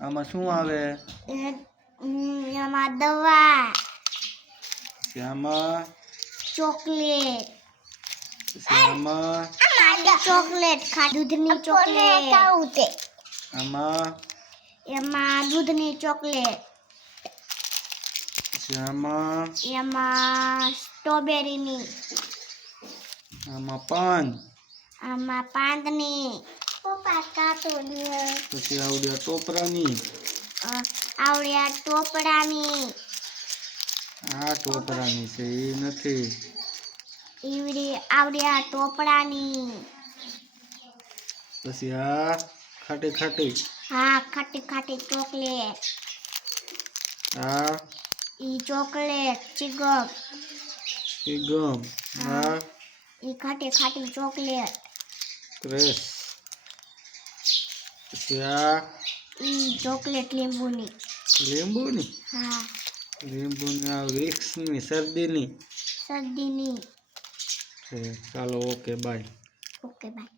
આમાં શું આવે? એમાં દવા, આમાં ચોકલેટ, આમાં ચોકલેટ, દૂધની ચોકલેટ, આમાં એમાં દૂધની ચોકલેટ, આમાં એમાં સ્ટ્રોબેરીની, આમાં પાન, આમાં પાંદની, પછી આવડ્યા ટોપરાની, આવડ્યા ટોપડાની, આ ટોપરાની છે એ નથી, આવડ્યા ટોપડાની, પછી આ ખાટી ખાટી, હા ખાટી ખાટી ચોકલેટ, આ ઈ ચોકલેટ ચીગમ, ગમ, આ ઈ ખાટી ખાટી ચોકલેટ, ક્રેશ, પછી આ ઈ ચોકલેટ લીંબુની, લીંબુની, હા લીંબુની આ વિક્સની શરદીની શરદીની. છે. ચાલો ઓકે બાય. Okay bye.